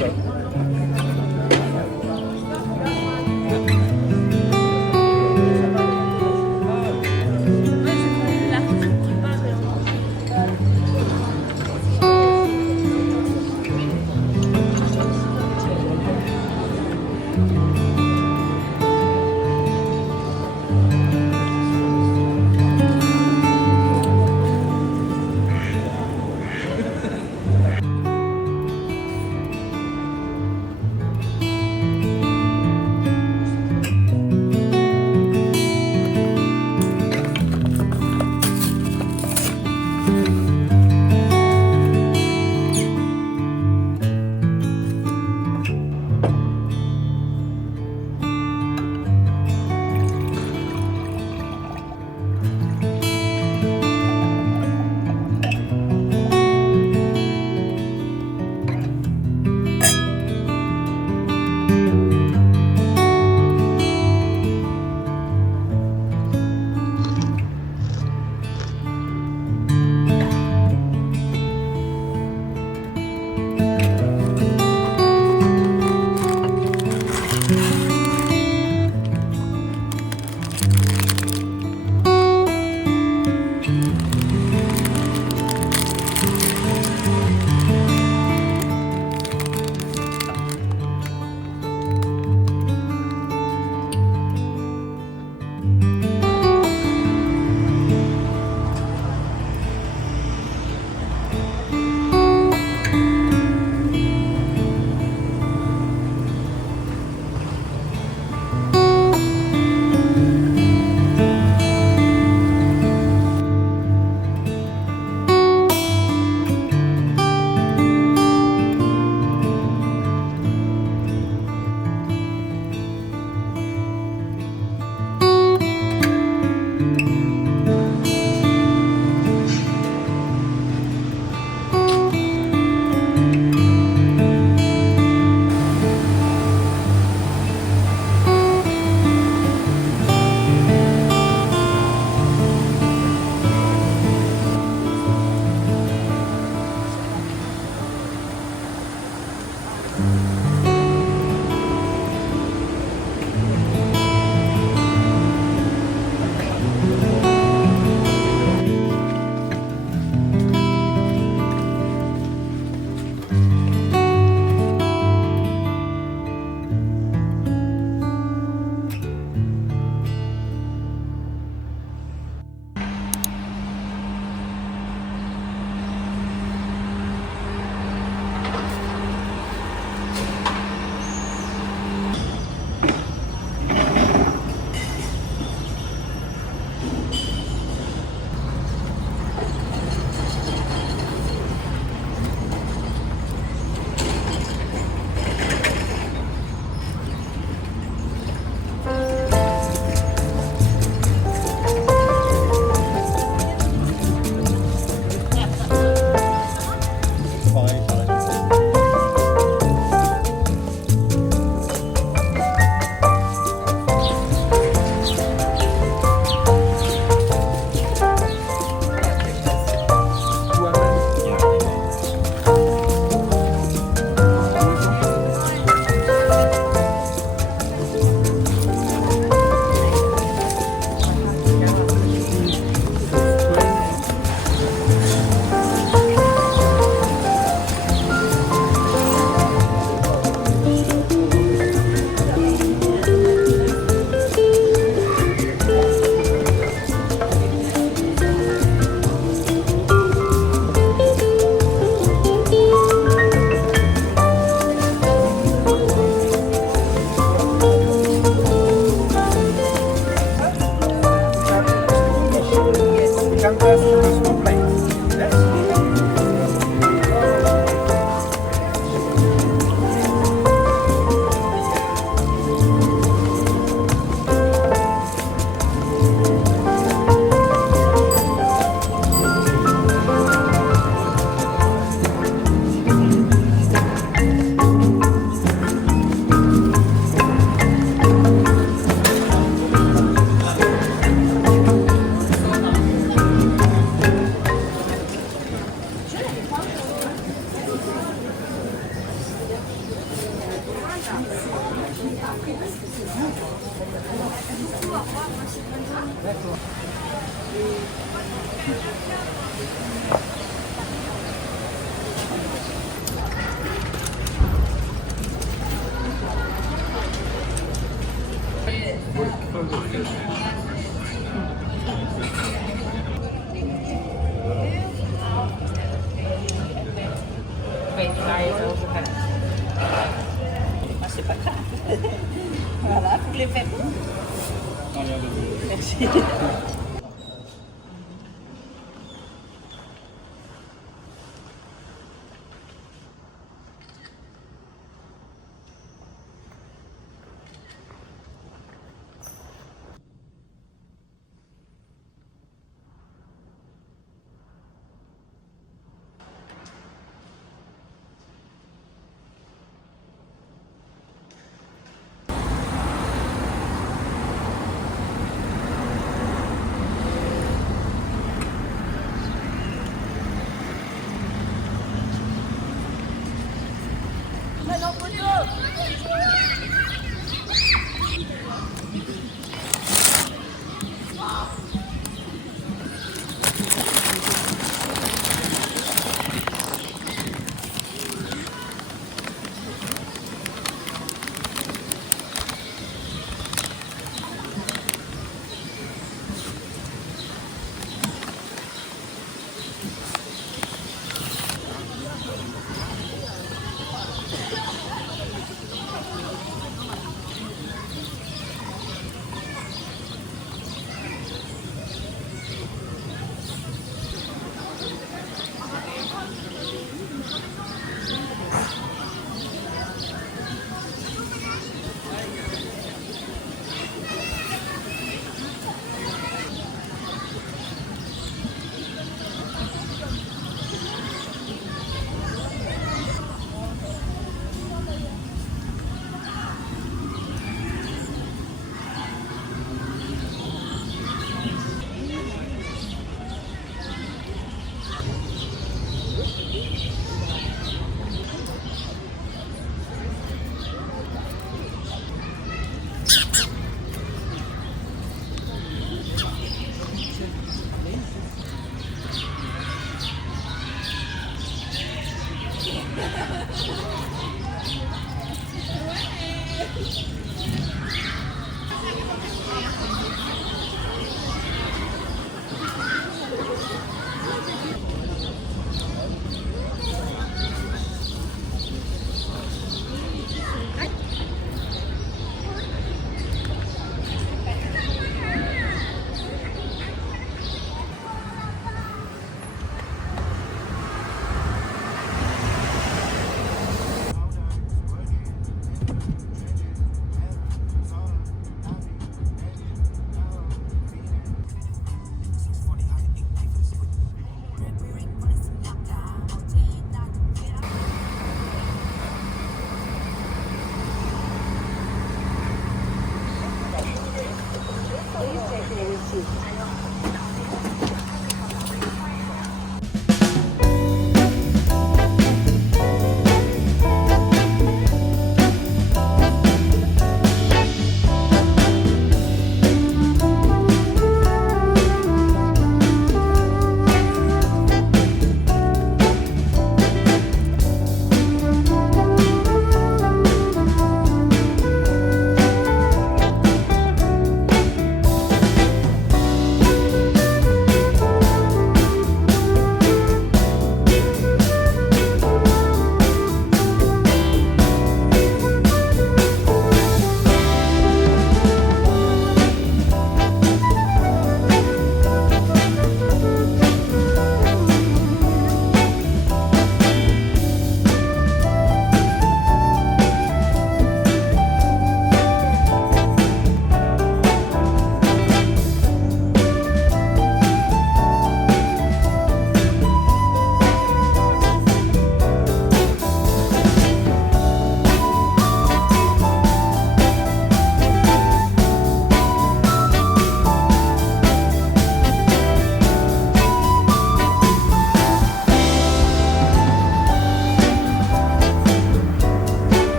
Okay. Faites où Merci.